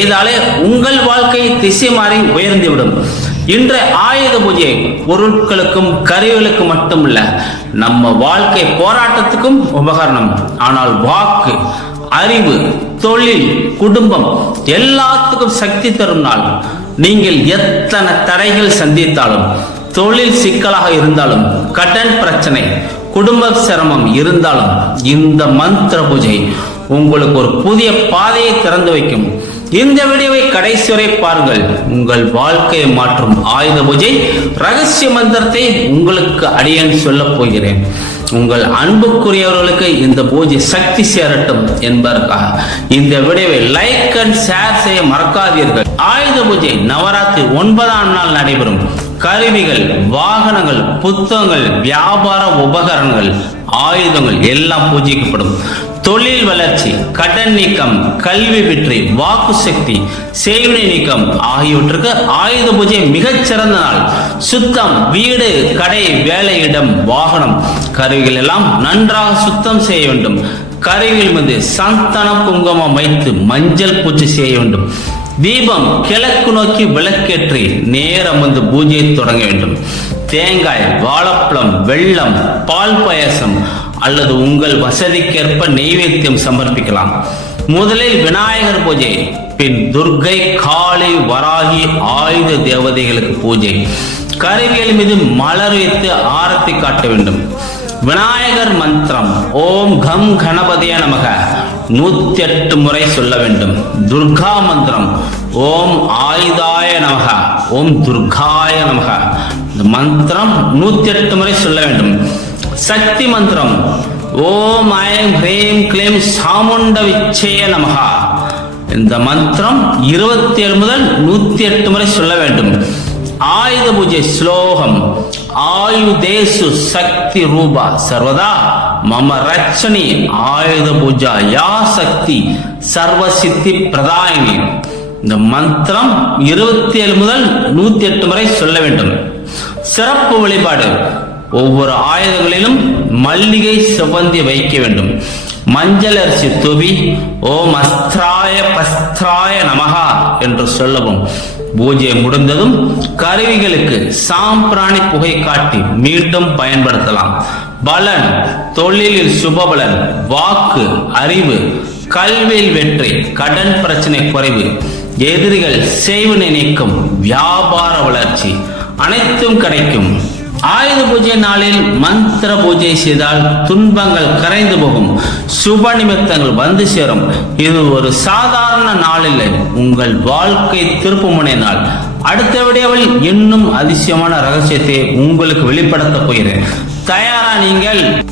இதாலே உங்கள் வாழ்க்கை திசை மாறி உயர்ந்துவிடும். இன்ற ஆயுத பூஜை பொருட்களுக்கும் கருவிகளுக்கும் மட்டுமல்ல நம்ம வாழ்க்கை போராட்டத்துக்கும் உபகரணம். ஆனால் வாக்கு அறிவு தொழில் குடும்பம் எல்லாத்துக்கும் சக்தி தரும் நாள். நீங்கள் எத்தனை தடைகள் சந்தித்தாலும் தொழில் சிக்கலாக இருந்தாலும் கடன் பிரச்சனை குடும்ப சிரமம் இருந்தாலும் இந்த மந்திர பூஜை உங்களுக்கு ஒரு புதிய பாதையை திறந்து வைக்கும். இந்த வீடியோவை கடைசி வரை பாருங்கள். உங்கள் வாழ்க்கையை மாற்றும் ஆயுத பூஜை ரகசிய மந்திரத்தை உங்களுக்கு அடியேன் சொல்லப் போகிறேன். உங்கள் அன்புக்குரியவர்களுக்கு இந்த பூஜை சக்தி சேரட்டும் என்பதற்காக. இந்த வீடியோவை லைக் அண்ட் ஷேர் செய்ய மறக்காதீர்கள். ஆயுத பூஜை நவராத்திரி ஒன்பதாம் நாள் நடைபெறும். கருவிகள் வாகனங்கள் புத்தகங்கள் வியாபார உபகரணங்கள் ஆயுதங்கள் எல்லாம் பூஜிக்கப்படும். தொழில் வளர்ச்சி கடன் நீக்கம் கல்வி வெற்றி வாக்கு சக்தி சேவனை நீக்கம் ஆகியவற்றுக்கு ஆயுத பூஜை மிகச்சிறந்த நாள். சுத்தம் வீடு கடை வேலையிடம் வாகனம். கருவிகள் எல்லாம் நன்றாக சுத்தம் செய்ய வேண்டும். கருவிகள் மீது சந்தன குங்குமம் வைத்து மஞ்சள் பூச்சி செய்ய வேண்டும். தீபம் கிழக்கு நோக்கி விளக்கேற்றி நேரம் வந்து பூஜையை தொடங்க வேண்டும். தேங்காய் வாழைப்பழம் வெள்ளம் பால் பாயசம் அல்லது உங்கள் வசதிக்கேற்ப நெய்வேத்தியம் சமர்ப்பிக்கலாம். முதலில் விநாயகர் பூஜை பின் துர்க்கை காளி வராகி ஆயுத தேவதைகளுக்கு பூஜை. கருவியல் மீது மலர் வைத்து ஆரத்தி காட்ட வேண்டும். விநாயகர் மந்திரம் ஓம் கம் கணபதிய நமக. நூத்தி எட்டு முறை சொல்ல வேண்டும். துர்கா மந்திரம் ஓம் ஆயுதாய நமக. ஓம் துர்காய நமக. இந்த மந்திரம் நூத்தி எட்டு முறை சொல்ல வேண்டும். சக்தி மந்திரம். ஓம் ஐம் ஹ்ரீம் கிளீம் சாமுண்ட விச்சய நமகா இந்த மந்திரம் இருபத்தி ஏழு முதல் நூத்தி எட்டு முறை சொல்ல வேண்டும். ஆயுத பூஜை ஸ்லோகம். ஆயுதேசு சக்தி ரூபா. சர்வதா மம ரச்சனி ஆயுத பூஜா யா சக்தி சர்வ சித்தி பிரதாயினி. இந்த மந்திரம் இருபத்தி ஏழு முதல் நூத்தி எட்டு முறை சொல்ல வேண்டும். சிறப்பு வழிபாடு. ஒவ்வொரு ஆயுதங்களிலும் மல்லிகை செவ்வந்தி வைக்க வேண்டும். மஞ்சள் அரிசி துவி ஓம் அஸ்திராய பஸ்திராய நமகா என்று சொல்லவும். பூஜை முடிந்ததும் கருவிகளுக்கு சாம்பிராணி புகை காட்டி மீண்டும் பயன்படுத்தலாம். பலன் தொழிலில் சுபபலன் வாக்கு அறிவு கல்வியில் வெற்றி கடன் பிரச்சனை குறைவு எதிரிகள் செய்வனை நீக்கம் வியாபார வளர்ச்சி அனைத்தும் கிடைக்கும். ஆயுத பூஜை நாளில் மந்திர பூஜை செய்தால் துன்பங்கள் கரைந்து போகும். சுப நிமித்தங்கள் வந்து சேரும். இது ஒரு சாதாரண நாள் இல்லை. உங்கள் வாழ்க்கை திருப்புமுனை நாள். அடுத்த விடியவில் இன்னும் அதிசயமான ரகசியத்தை உங்களுக்கு வெளிப்படுத்த போகிறேன். தயாரா நீங்கள்?